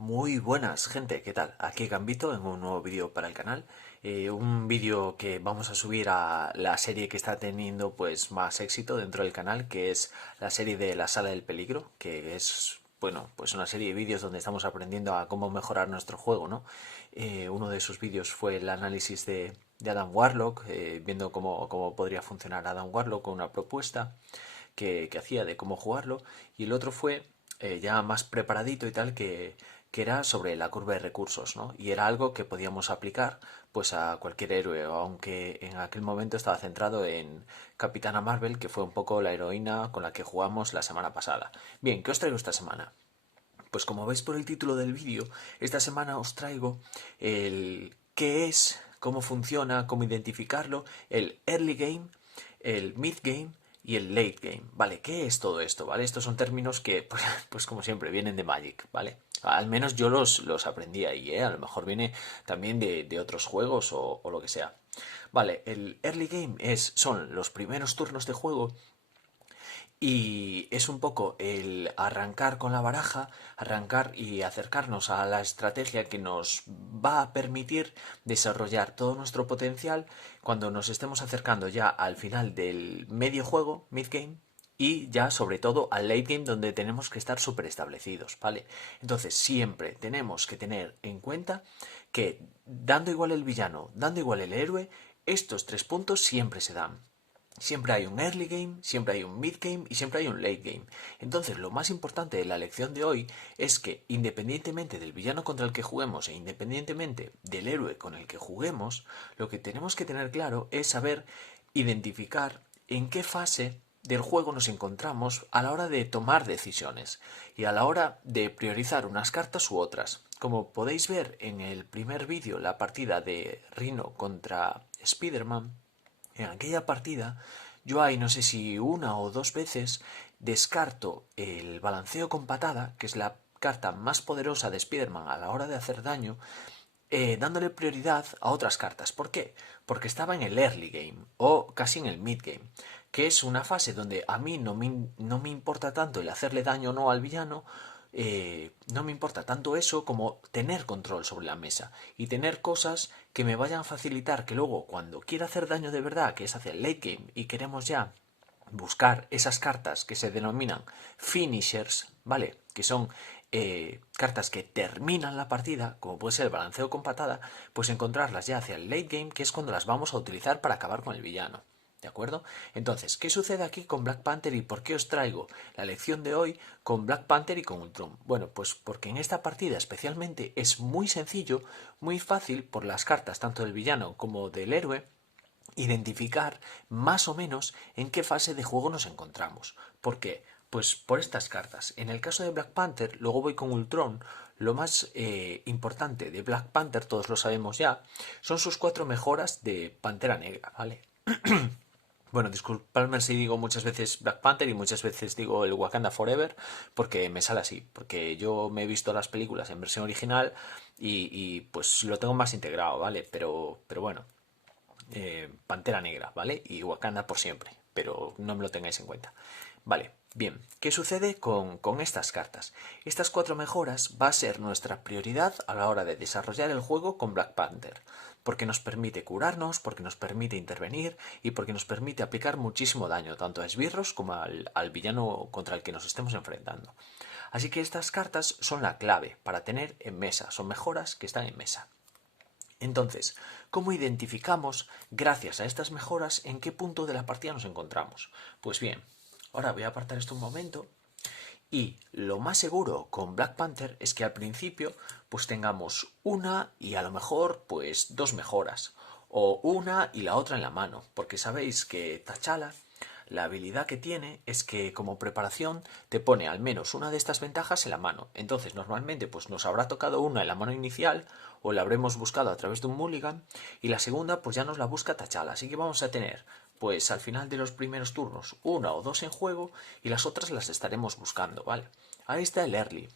Muy buenas, gente, ¿qué tal? Aquí Gambito en un nuevo vídeo para el canal. Un vídeo que vamos a subir a la serie que está teniendo pues más éxito dentro del canal, que es la serie de La Sala del Peligro, que es, bueno, pues una serie de vídeos donde estamos aprendiendo a cómo mejorar nuestro juego, ¿no? Uno de sus vídeos fue el análisis de Adam Warlock, viendo cómo podría funcionar Adam Warlock con una propuesta que hacía de cómo jugarlo, y el otro fue ya más preparadito y tal, que era sobre la curva de recursos, ¿no? Y era algo que podíamos aplicar pues a cualquier héroe, aunque en aquel momento estaba centrado en Capitana Marvel, que fue un poco la heroína con la que jugamos la semana pasada. Bien, ¿qué os traigo esta semana? Pues como veis por el título del vídeo, esta semana os traigo el qué es, cómo funciona, cómo identificarlo, el early game, el mid game y el late game. ¿Vale? ¿Qué es todo esto? ¿Vale? Estos son términos que, pues como siempre, vienen de Magic, ¿vale? Al menos yo los aprendí ahí, ¿eh? A lo mejor viene también de otros juegos o lo que sea. Vale, el early game son los primeros turnos de juego y es un poco el arrancar con la baraja, arrancar y acercarnos a la estrategia que nos va a permitir desarrollar todo nuestro potencial cuando nos estemos acercando ya al final del medio juego, mid game, y ya sobre todo al late game donde tenemos que estar súper establecidos, ¿vale? Entonces siempre tenemos que tener en cuenta que dando igual el villano, dando igual el héroe, estos tres puntos siempre se dan. Siempre hay un early game, siempre hay un mid game y siempre hay un late game. Entonces, lo más importante de la lección de hoy es que, independientemente del villano contra el que juguemos e independientemente del héroe con el que juguemos, lo que tenemos que tener claro es saber identificar en qué fase del juego nos encontramos a la hora de tomar decisiones y a la hora de priorizar unas cartas u otras. Como podéis ver en el primer vídeo, la partida de Rhino contra Spider-Man, en aquella partida, yo ahí no sé si una o dos veces descarto el balanceo con patada, que es la carta más poderosa de Spider-Man a la hora de hacer daño, dándole prioridad a otras cartas. ¿Por qué? Porque estaba en el early game o casi en el mid game, que es una fase donde a mí no me importa tanto el hacerle daño o no al villano, no me importa tanto eso como tener control sobre la mesa y tener cosas que me vayan a facilitar que luego cuando quiera hacer daño de verdad, que es hacia el late game y queremos ya buscar esas cartas que se denominan finishers, ¿vale? Que son cartas que terminan la partida, como puede ser el balanceo con patada, pues encontrarlas ya hacia el late game, que es cuando las vamos a utilizar para acabar con el villano. ¿De acuerdo? Entonces, ¿qué sucede aquí con Black Panther y por qué os traigo la lección de hoy con Black Panther y con Ultron? Bueno, pues porque en esta partida especialmente es muy sencillo, muy fácil por las cartas tanto del villano como del héroe identificar más o menos en qué fase de juego nos encontramos. ¿Por qué? Pues por estas cartas. En el caso de Black Panther, luego voy con Ultron, lo más importante de Black Panther, todos lo sabemos ya, son sus 4 mejoras de Pantera Negra, ¿vale? Bueno, disculpadme si digo muchas veces Black Panther y muchas veces digo el Wakanda Forever, porque me sale así, porque yo me he visto las películas en versión original pues lo tengo más integrado, ¿vale? Pero bueno, Pantera Negra, ¿vale? Y Wakanda por siempre, pero no me lo tengáis en cuenta. Vale, bien, ¿qué sucede con estas cartas? Estas 4 mejoras va a ser nuestra prioridad a la hora de desarrollar el juego con Black Panther, porque nos permite curarnos, porque nos permite intervenir y porque nos permite aplicar muchísimo daño, tanto a esbirros como al villano contra el que nos estemos enfrentando. Así que estas cartas son la clave para tener en mesa, son mejoras que están en mesa. Entonces, ¿cómo identificamos, gracias a estas mejoras, en qué punto de la partida nos encontramos? Pues bien, ahora voy a apartar esto un momento y lo más seguro con Black Panther es que al principio pues tengamos una y a lo mejor pues dos mejoras o una y la otra en la mano, porque sabéis que T'Challa la habilidad que tiene es que como preparación te pone al menos una de estas ventajas en la mano. Entonces normalmente pues nos habrá tocado una en la mano inicial o la habremos buscado a través de un mulligan y la segunda pues ya nos la busca T'Challa. Así que vamos a tener pues al final de los primeros turnos una o dos en juego y las otras las estaremos buscando, ¿vale? Ahí está el early.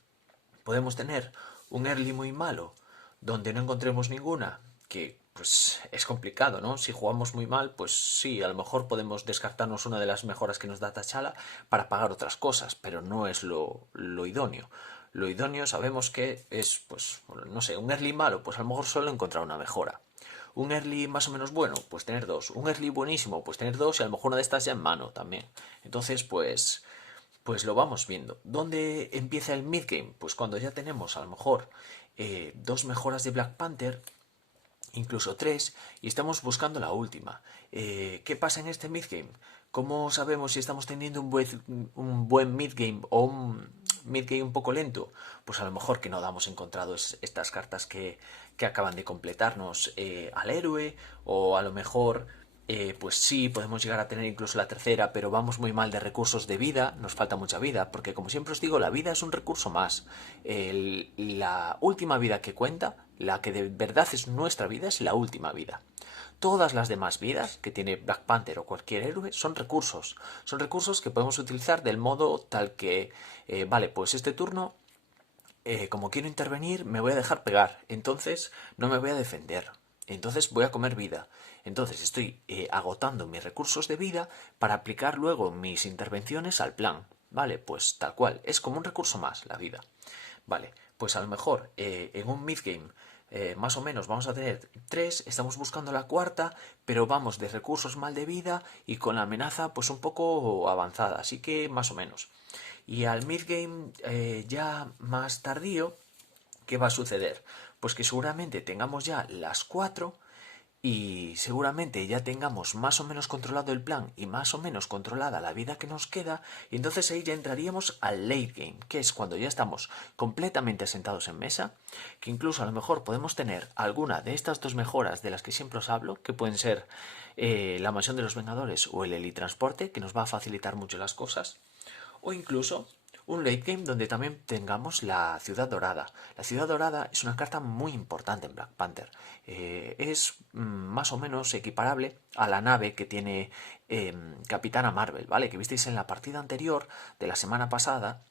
Podemos tener un early muy malo donde no encontremos ninguna, que pues es complicado, ¿no? Si jugamos muy mal, pues sí, a lo mejor podemos descartarnos una de las mejoras que nos da T'Challa para pagar otras cosas, pero no es lo idóneo. lo idóneo sabemos que es, pues, no sé, un early malo, pues a lo mejor solo encontrar una mejora. Un early más o menos bueno, pues tener dos. Un early buenísimo, pues tener dos y a lo mejor una de estas ya en mano también. Entonces, pues lo vamos viendo. ¿Dónde empieza el mid-game? Pues cuando ya tenemos a lo mejor dos mejoras de Black Panther, incluso tres, y estamos buscando la última. ¿Qué pasa en este mid-game? ¿Cómo sabemos si estamos teniendo un buen mid-game o un mid-game un poco lento? Pues a lo mejor que no damos encontrado estas cartas que acaban de completarnos al héroe, o a lo mejor pues sí, podemos llegar a tener incluso la tercera, pero vamos muy mal de recursos de vida, nos falta mucha vida, porque como siempre os digo, la vida es un recurso más. La última vida que cuenta, la que de verdad es nuestra vida, es la última vida. Todas las demás vidas que tiene Black Panther o cualquier héroe son recursos. Son recursos que podemos utilizar del modo tal que, vale, pues este turno como quiero intervenir, me voy a dejar pegar. Entonces no me voy a defender. Entonces voy a comer vida. Entonces estoy agotando mis recursos de vida para aplicar luego mis intervenciones al plan. Vale, pues tal cual. Es como un recurso más la vida. Vale, pues a lo mejor en un midgame más o menos vamos a tener tres, estamos buscando la cuarta, pero vamos de recursos mal de vida y con la amenaza pues un poco avanzada, así que más o menos. Y al midgame ya más tardío, ¿qué va a suceder? Pues que seguramente tengamos ya las cuatro y seguramente ya tengamos más o menos controlado el plan y más o menos controlada la vida que nos queda, y entonces ahí ya entraríamos al late game, que es cuando ya estamos completamente sentados en mesa, que incluso a lo mejor podemos tener alguna de estas dos mejoras de las que siempre os hablo, que pueden ser la mansión de los Vengadores o el helitransporte, que nos va a facilitar mucho las cosas, o incluso un late game donde también tengamos la Ciudad Dorada. La Ciudad Dorada es una carta muy importante en Black Panther. Es más o menos equiparable a la nave que tiene Capitana Marvel, ¿vale? Que visteis en la partida anterior de la semana pasada,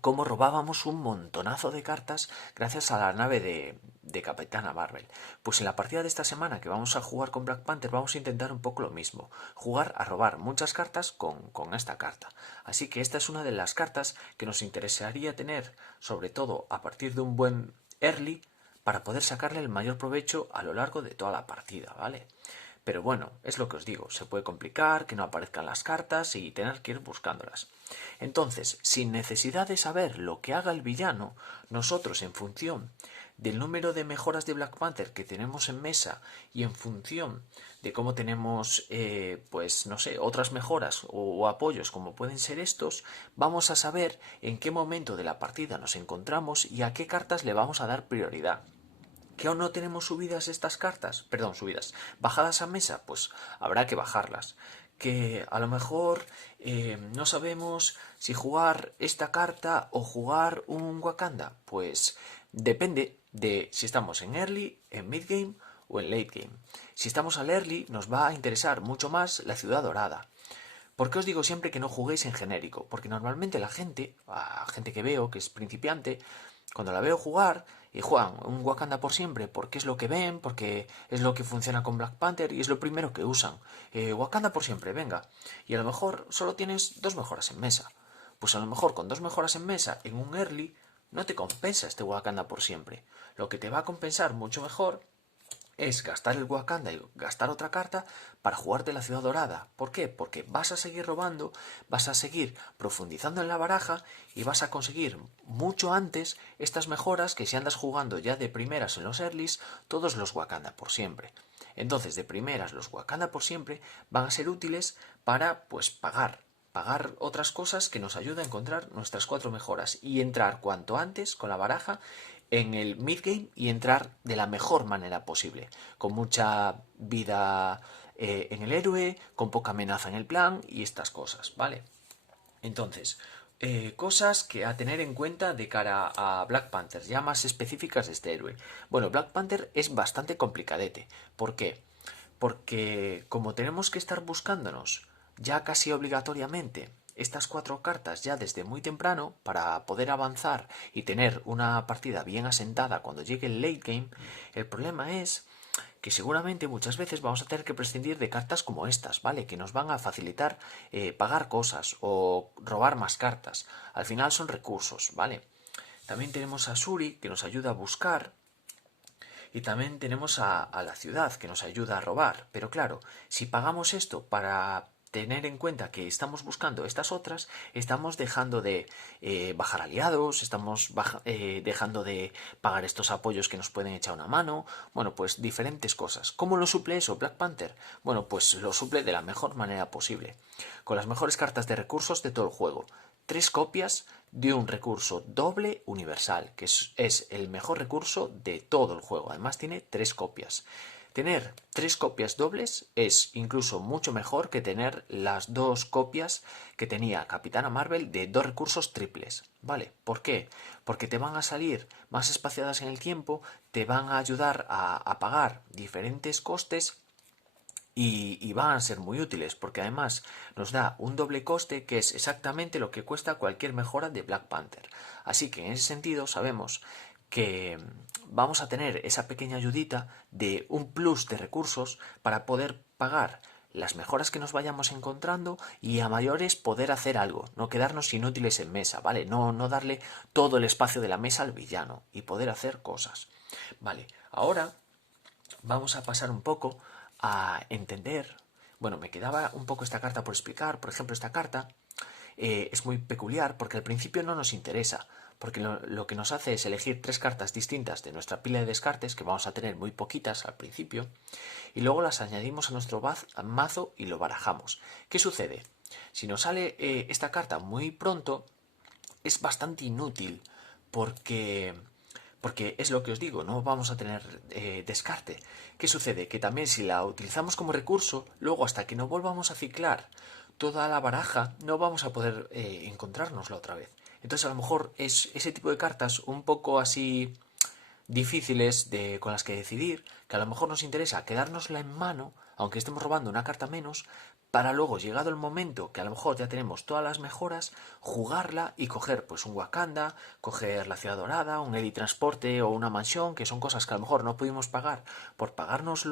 cómo robábamos un montonazo de cartas gracias a la nave de Capitana Marvel. Pues en la partida de esta semana que vamos a jugar con Black Panther vamos a intentar un poco lo mismo, jugar a robar muchas cartas con esta carta. Así que esta es una de las cartas que nos interesaría tener, sobre todo a partir de un buen early, para poder sacarle el mayor provecho a lo largo de toda la partida, ¿vale? Pero bueno, es lo que os digo, se puede complicar, que no aparezcan las cartas y tener que ir buscándolas. Entonces, sin necesidad de saber lo que haga el villano, nosotros en función del número de mejoras de Black Panther que tenemos en mesa y en función de cómo tenemos, pues no sé, otras mejoras o apoyos como pueden ser estos, vamos a saber en qué momento de la partida nos encontramos y a qué cartas le vamos a dar prioridad. ¿Que aún no tenemos subidas estas cartas? Perdón, subidas. ¿Bajadas a mesa? Pues habrá que bajarlas. Que a lo mejor no sabemos si jugar esta carta o jugar un Wakanda. Pues depende de si estamos en early, en mid game o en late game. Si estamos al early nos va a interesar mucho más la Ciudad Dorada. ¿Por qué os digo siempre que no juguéis en genérico? Porque normalmente la gente, a gente que veo que es principiante, cuando la veo jugar y juegan un Wakanda por siempre porque es lo que ven, porque es lo que funciona con Black Panther y es lo primero que usan. Wakanda por siempre, venga. Y a lo mejor solo tienes dos mejoras en mesa. Pues a lo mejor con dos mejoras en mesa en un early no te compensa este Wakanda por siempre. Lo que te va a compensar mucho mejor es gastar el Wakanda y gastar otra carta para jugarte la Ciudad Dorada. ¿Por qué? Porque vas a seguir robando, vas a seguir profundizando en la baraja y vas a conseguir mucho antes estas mejoras que si andas jugando ya de primeras en los earlys, todos los Wakanda por siempre. Entonces, de primeras, los Wakanda por siempre van a ser útiles para, pues, pagar otras cosas que nos ayuden a encontrar nuestras cuatro mejoras y entrar cuanto antes con la baraja en el midgame y entrar de la mejor manera posible, con mucha vida en el héroe, con poca amenaza en el plan y estas cosas, ¿vale? Entonces, cosas que a tener en cuenta de cara a Black Panther, ya más específicas de este héroe. Bueno, Black Panther es bastante complicadete. ¿Por qué? Porque como tenemos que estar buscándonos ya casi obligatoriamente estas cuatro cartas ya desde muy temprano para poder avanzar y tener una partida bien asentada cuando llegue el late game, el problema es que seguramente muchas veces vamos a tener que prescindir de cartas como estas, ¿vale? Que nos van a facilitar pagar cosas o robar más cartas. Al final son recursos, ¿vale? También tenemos a Shuri, que nos ayuda a buscar. Y también tenemos a la ciudad, que nos ayuda a robar. Pero claro, si pagamos esto para tener en cuenta que estamos buscando estas otras, estamos dejando de bajar aliados, estamos dejando de pagar estos apoyos que nos pueden echar una mano, bueno, pues diferentes cosas. ¿Cómo lo suple eso Black Panther? Bueno, pues lo suple de la mejor manera posible, con las mejores cartas de recursos de todo el juego. 3 copias de un recurso doble universal, que es el mejor recurso de todo el juego. Además tiene 3 copias. Tener 3 copias dobles es incluso mucho mejor que tener las 2 copias que tenía Capitana Marvel de 2 recursos triples. ¿Vale? ¿Por qué? Porque te van a salir más espaciadas en el tiempo, te van a ayudar a pagar diferentes costes y van a ser muy útiles porque además nos da un doble coste que es exactamente lo que cuesta cualquier mejora de Black Panther. Así que en ese sentido sabemos que vamos a tener esa pequeña ayudita de un plus de recursos para poder pagar las mejoras que nos vayamos encontrando y a mayores poder hacer algo, no quedarnos inútiles en mesa, ¿vale? No darle todo el espacio de la mesa al villano y poder hacer cosas. Vale, ahora vamos a pasar un poco a entender. Bueno, me quedaba un poco esta carta por explicar. Por ejemplo, esta carta es muy peculiar porque al principio no nos interesa, porque lo que nos hace es elegir 3 cartas distintas de nuestra pila de descartes, que vamos a tener muy poquitas al principio, y luego las añadimos a nuestro mazo y lo barajamos. ¿Qué sucede? Si nos sale esta carta muy pronto, es bastante inútil porque es lo que os digo, no vamos a tener descarte. ¿Qué sucede? Que también si la utilizamos como recurso, luego hasta que no volvamos a ciclar toda la baraja, no vamos a poder encontrárnosla otra vez. Entonces a lo mejor es ese tipo de cartas un poco así difíciles con las que decidir, que a lo mejor nos interesa quedárnosla en mano, aunque estemos robando una carta menos, para luego, llegado el momento que a lo mejor ya tenemos todas las mejoras, jugarla y coger pues un Wakanda, coger la Ciudad Dorada, un helitransporte o una mansión, que son cosas que a lo mejor no pudimos pagar por pagarnos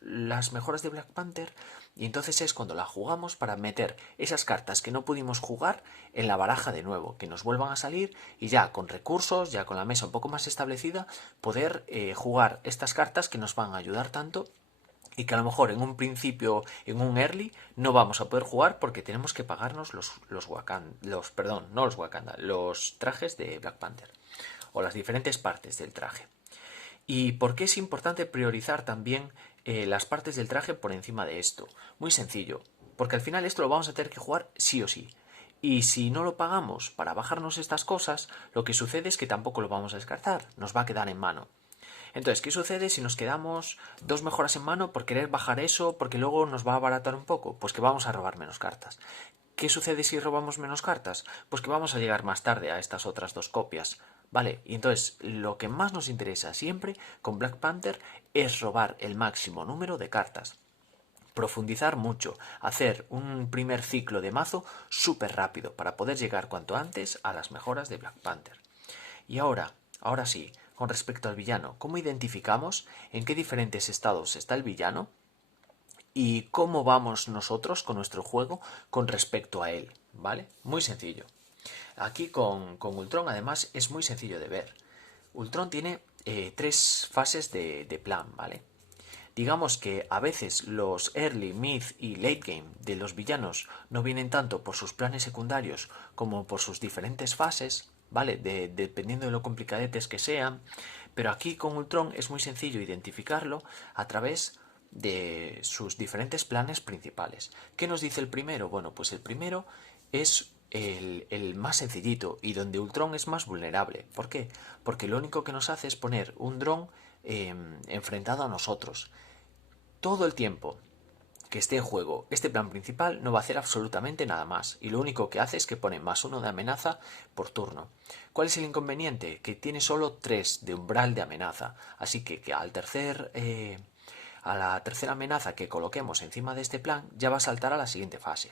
las mejoras de Black Panther, y entonces es cuando la jugamos para meter esas cartas que no pudimos jugar en la baraja de nuevo, que nos vuelvan a salir y ya con recursos, ya con la mesa un poco más establecida, poder jugar estas cartas que nos van a ayudar tanto y que a lo mejor en un principio, en un early, no vamos a poder jugar porque tenemos que pagarnos los trajes de Black Panther o las diferentes partes del traje. ¿Y por qué es importante priorizar también las partes del traje por encima de esto? Muy sencillo, porque al final esto lo vamos a tener que jugar sí o sí. Y si no lo pagamos para bajarnos estas cosas, lo que sucede es que tampoco lo vamos a descartar, nos va a quedar en mano. Entonces, ¿qué sucede si nos quedamos 2 mejoras en mano por querer bajar eso porque luego nos va a abaratar un poco? Pues que vamos a robar menos cartas. ¿Qué sucede si robamos menos cartas? Pues que vamos a llegar más tarde a estas otras 2 copias. Vale, y entonces lo que más nos interesa siempre con Black Panther es robar el máximo número de cartas. Profundizar mucho, hacer un primer ciclo de mazo súper rápido para poder llegar cuanto antes a las mejoras de Black Panther. Y ahora sí, con respecto al villano, ¿cómo identificamos en qué diferentes estados está el villano? ¿Y cómo vamos nosotros con nuestro juego con respecto a él? ¿Vale? Muy sencillo. Aquí con Ultron además es muy sencillo de ver. Ultron tiene 3 fases de plan, ¿vale? Digamos que a veces los early, mid y late game de los villanos no vienen tanto por sus planes secundarios como por sus diferentes fases, ¿vale? Dependiendo de lo complicadetes que sean. Pero aquí con Ultron es muy sencillo identificarlo a través de sus diferentes planes principales. ¿Qué nos dice el primero? Bueno, pues el primero es el más sencillito y donde Ultron es más vulnerable. ¿Por qué? Porque lo único que nos hace es poner un dron enfrentado a nosotros. Todo el tiempo que esté en juego este plan principal no va a hacer absolutamente nada más y lo único que hace es que pone +1 de amenaza por turno. ¿Cuál es el inconveniente? Que tiene solo 3 de umbral de amenaza, así que a la tercera amenaza que coloquemos encima de este plan ya va a saltar a la siguiente fase.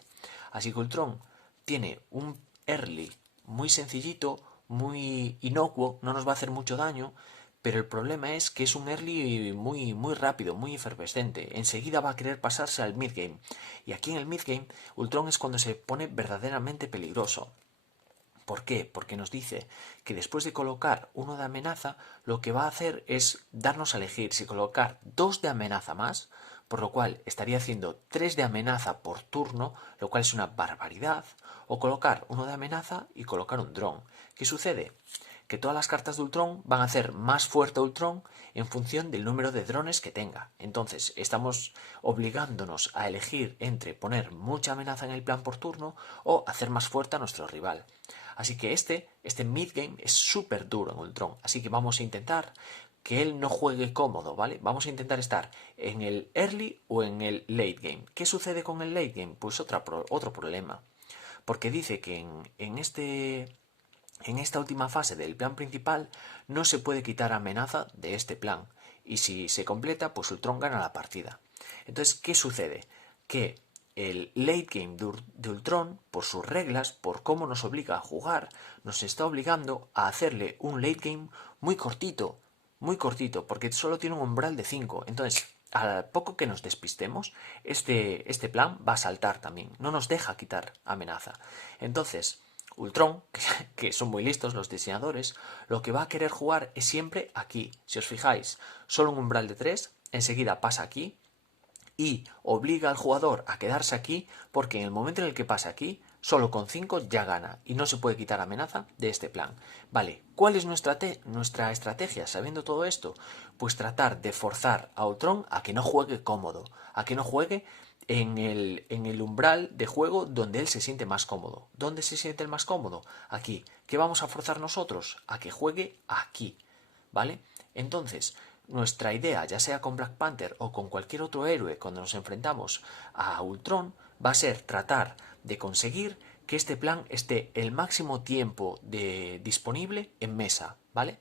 Así que Ultron tiene un early muy sencillito, muy inocuo, no nos va a hacer mucho daño, pero el problema es que es un early muy rápido, muy efervescente. Enseguida va a querer pasarse al midgame. Y aquí en el midgame, Ultron es cuando se pone verdaderamente peligroso. ¿Por qué? Porque nos dice que después de colocar uno de amenaza, lo que va a hacer es darnos a elegir si colocar 2 de amenaza más, por lo cual estaría haciendo 3 de amenaza por turno, lo cual es una barbaridad, o colocar uno de amenaza y colocar un dron. ¿Qué sucede? Que todas las cartas de Ultron van a hacer más fuerte a Ultron en función del número de drones que tenga. Entonces, estamos obligándonos a elegir entre poner mucha amenaza en el plan por turno o hacer más fuerte a nuestro rival. Así que este mid-game es súper duro en Ultron. Así que vamos a intentar que él no juegue cómodo, ¿vale? Vamos a intentar estar en el early o en el late game. ¿Qué sucede con el late game? Pues otro problema. Porque dice que en esta última fase del plan principal no se puede quitar amenaza de este plan. Y si se completa, pues Ultron gana la partida. Entonces, ¿qué sucede? Que el late game de Ultron, por sus reglas, por cómo nos obliga a jugar, nos está obligando a hacerle un late game muy cortito, porque solo tiene un umbral de 5. Entonces, a poco que nos despistemos, este plan va a saltar también. No nos deja quitar amenaza. Entonces, Ultron, que son muy listos los diseñadores, lo que va a querer jugar es siempre aquí. Si os fijáis, solo un umbral de 3, enseguida pasa aquí y obliga al jugador a quedarse aquí porque en el momento en el que pasa aquí, solo con 5 ya gana y no se puede quitar amenaza de este plan. Vale, ¿cuál es nuestra estrategia sabiendo todo esto? Pues tratar de forzar a Ultron a que no juegue cómodo, a que no juegue en el umbral de juego donde él se siente más cómodo. ¿Dónde se siente el más cómodo? Aquí. ¿Qué vamos a forzar nosotros? A que juegue aquí. ¿Vale? Entonces, nuestra idea, ya sea con Black Panther o con cualquier otro héroe cuando nos enfrentamos a Ultron, va a ser tratar de conseguir que este plan esté el máximo tiempo disponible en mesa, ¿vale?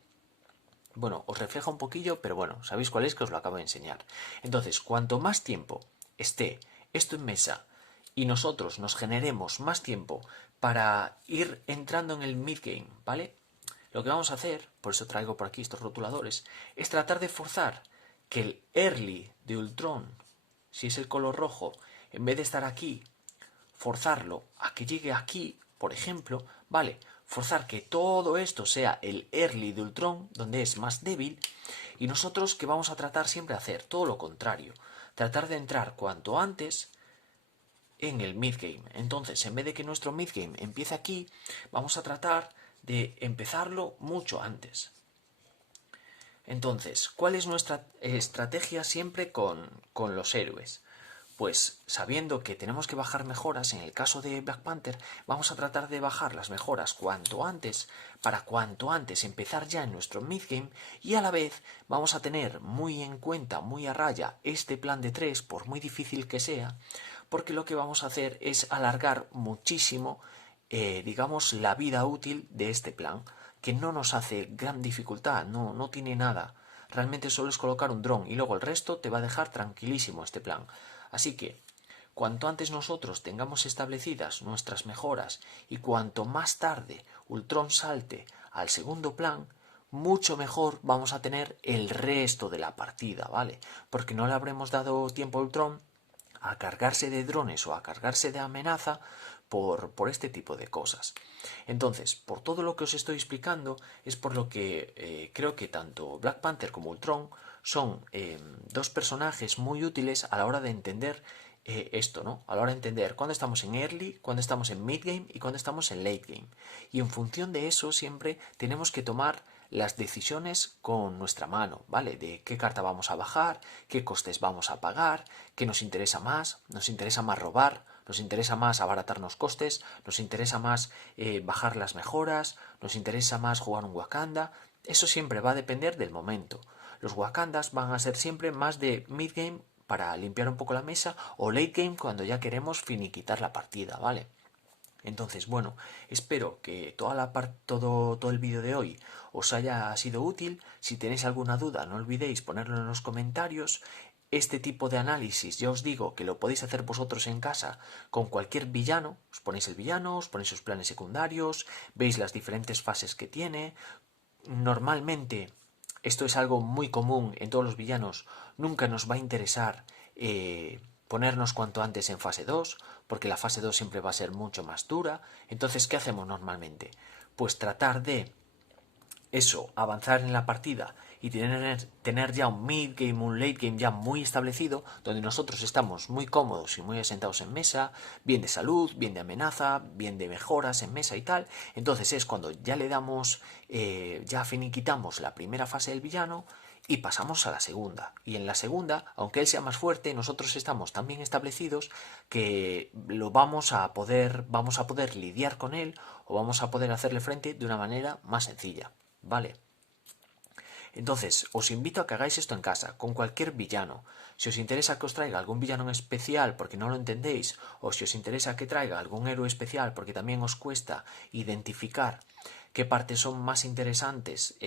Bueno, os refleja un poquillo, pero bueno, sabéis cuál es, que os lo acabo de enseñar. Entonces, cuanto más tiempo esté esto en mesa y nosotros nos generemos más tiempo para ir entrando en el mid-game, ¿vale? Lo que vamos a hacer, por eso traigo por aquí estos rotuladores, es tratar de forzar que el early de Ultron, si es el color rojo, en vez de estar aquí, forzarlo a que llegue aquí, por ejemplo, ¿vale? Forzar que todo esto sea el early de Ultron, donde es más débil, y nosotros que vamos a tratar siempre de hacer todo lo contrario, tratar de entrar cuanto antes en el mid-game. Entonces, en vez de que nuestro mid-game empiece aquí, vamos a tratar de empezarlo mucho antes. Entonces, ¿cuál es nuestra estrategia siempre con los héroes? Pues sabiendo que tenemos que bajar mejoras, en el caso de Black Panther, vamos a tratar de bajar las mejoras cuanto antes, para cuanto antes empezar ya en nuestro midgame, y a la vez vamos a tener muy en cuenta, muy a raya, este plan de 3, por muy difícil que sea, porque lo que vamos a hacer es alargar muchísimo, digamos, la vida útil de este plan, que no nos hace gran dificultad, no tiene nada. Realmente solo es colocar un dron y luego el resto te va a dejar tranquilísimo este plan. Así que, cuanto antes nosotros tengamos establecidas nuestras mejoras y cuanto más tarde Ultron salte al segundo plan, mucho mejor vamos a tener el resto de la partida, ¿vale? Porque no le habremos dado tiempo a Ultron a cargarse de drones o a cargarse de amenaza por este tipo de cosas. Entonces, por todo lo que os estoy explicando, es por lo que creo que tanto Black Panther como Ultron son dos personajes muy útiles a la hora de entender esto, ¿no? A la hora de entender cuándo estamos en early, cuándo estamos en mid game y cuándo estamos en late game. Y en función de eso siempre tenemos que tomar las decisiones con nuestra mano, ¿vale? De qué carta vamos a bajar, qué costes vamos a pagar, qué nos interesa más robar, nos interesa más abaratarnos costes, nos interesa más bajar las mejoras, nos interesa más jugar un Wakanda. Eso siempre va a depender del momento. Los Wakandas van a ser siempre más de mid-game para limpiar un poco la mesa o late-game cuando ya queremos finiquitar la partida, ¿vale? Entonces, bueno, espero que todo el vídeo de hoy os haya sido útil. Si tenéis alguna duda, no olvidéis ponerlo en los comentarios. Este tipo de análisis, ya os digo que lo podéis hacer vosotros en casa con cualquier villano. Os ponéis el villano, os ponéis sus planes secundarios, veis las diferentes fases que tiene. Normalmente, esto es algo muy común en todos los villanos, nunca nos va a interesar ponernos cuanto antes en fase 2, porque la fase 2 siempre va a ser mucho más dura. Entonces, ¿qué hacemos normalmente? pues tratar de eso, avanzar en la partida y tener ya un mid game, un late game ya muy establecido, donde nosotros estamos muy cómodos y muy asentados en mesa, bien de salud, bien de amenaza, bien de mejoras en mesa y tal. Entonces es cuando ya le damos, ya finiquitamos la primera fase del villano y pasamos a la segunda. Y en la segunda, aunque él sea más fuerte, nosotros estamos tan bien establecidos que vamos a poder lidiar con él o vamos a poder hacerle frente de una manera más sencilla. ¿Vale? Entonces, os invito a que hagáis esto en casa, con cualquier villano. Si os interesa que os traiga algún villano en especial porque no lo entendéis, o si os interesa que traiga algún héroe especial porque también os cuesta identificar qué partes son más interesantes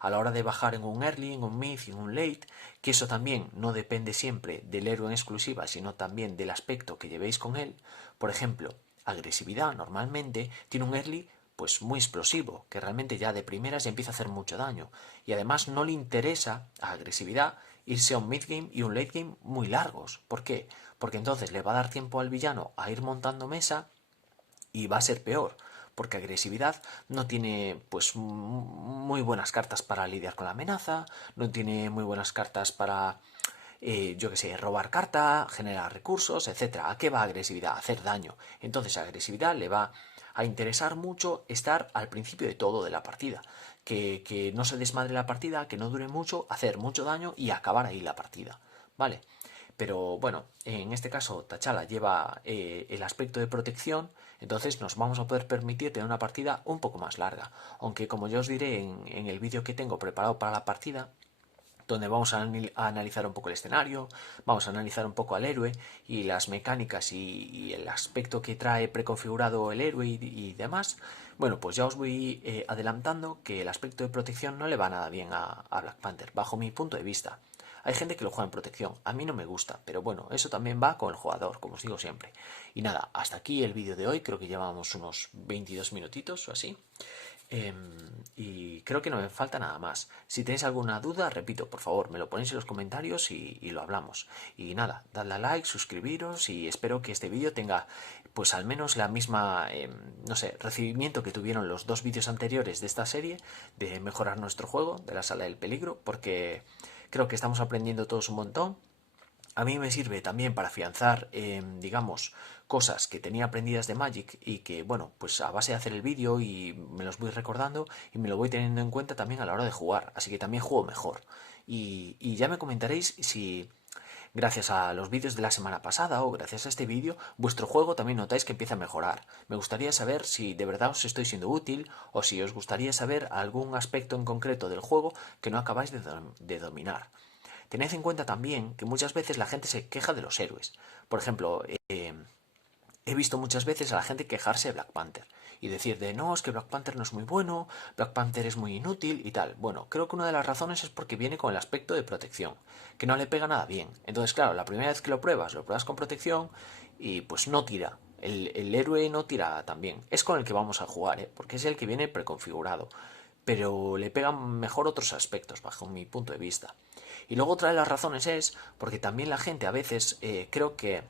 a la hora de bajar en un early, en un mid y en un late, que eso también no depende siempre del héroe en exclusiva, sino también del aspecto que llevéis con él. Por ejemplo, agresividad normalmente tiene un early pues muy explosivo, que realmente ya de primeras ya empieza a hacer mucho daño. Y además no le interesa a agresividad irse a un mid game y un late game muy largos. ¿Por qué? Porque entonces le va a dar tiempo al villano a ir montando mesa y va a ser peor. Porque agresividad no tiene pues muy buenas cartas para lidiar con la amenaza, no tiene muy buenas cartas para yo que sé, robar carta, generar recursos, etcétera. ¿A qué va agresividad? A hacer daño. Entonces a agresividad le va a interesar mucho estar al principio de todo de la partida. Que no se desmadre la partida, que no dure mucho, hacer mucho daño y acabar ahí la partida. ¿Vale? Pero bueno, en este caso T'Challa lleva el aspecto de protección, entonces nos vamos a poder permitir tener una partida un poco más larga. Aunque como ya os diré en el vídeo que tengo preparado para la partida, donde vamos a analizar un poco el escenario, vamos a analizar un poco al héroe y las mecánicas y el aspecto que trae preconfigurado el héroe y demás. Bueno, pues ya os voy adelantando que el aspecto de protección no le va nada bien a Black Panther, bajo mi punto de vista. Hay gente que lo juega en protección, a mí no me gusta, pero bueno, eso también va con el jugador, como os digo siempre. Y nada, hasta aquí el vídeo de hoy, creo que llevamos unos 22 minutitos o así. Y creo que no me falta nada más. Si tenéis alguna duda, repito, por favor, me lo ponéis en los comentarios y lo hablamos. Y nada, dadle a like, suscribiros y espero que este vídeo tenga pues al menos la misma, no sé, recibimiento que tuvieron los dos vídeos anteriores de esta serie de mejorar nuestro juego, de la sala del peligro, porque creo que estamos aprendiendo todos un montón. A mí me sirve también para afianzar, digamos, cosas que tenía aprendidas de Magic y que, bueno, pues a base de hacer el vídeo y me los voy recordando y me lo voy teniendo en cuenta también a la hora de jugar. Así que también juego mejor. Y ya me comentaréis si, gracias a los vídeos de la semana pasada o gracias a este vídeo, vuestro juego también notáis que empieza a mejorar. Me gustaría saber si de verdad os estoy siendo útil o si os gustaría saber algún aspecto en concreto del juego que no acabáis de dominar. Tened en cuenta también que muchas veces la gente se queja de los héroes. Por ejemplo, he visto muchas veces a la gente quejarse de Black Panther y decir de no, es que Black Panther no es muy bueno, Black Panther es muy inútil y tal. Bueno, creo que una de las razones es porque viene con el aspecto de protección, que no le pega nada bien. Entonces, claro, la primera vez que lo pruebas con protección y pues no tira. El héroe no tira tan bien. Es con el que vamos a jugar, porque es el que viene preconfigurado. Pero le pegan mejor otros aspectos, bajo mi punto de vista. Y luego otra de las razones es porque también la gente a veces creo que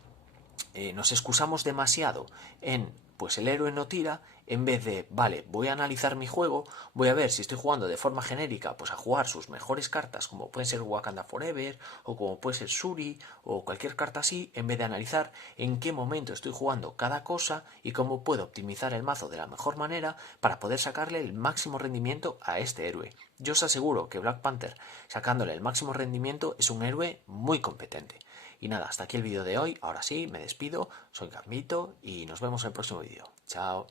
nos excusamos demasiado en pues el héroe no tira, en vez de, vale, voy a analizar mi juego, voy a ver si estoy jugando de forma genérica, pues a jugar sus mejores cartas, como pueden ser Wakanda Forever, o como puede ser Shuri, o cualquier carta así, en vez de analizar en qué momento estoy jugando cada cosa y cómo puedo optimizar el mazo de la mejor manera para poder sacarle el máximo rendimiento a este héroe. Yo os aseguro que Black Panther, sacándole el máximo rendimiento, es un héroe muy competente. Y nada, hasta aquí el vídeo de hoy. Ahora sí, me despido. Soy Carmito y nos vemos en el próximo vídeo. Chao.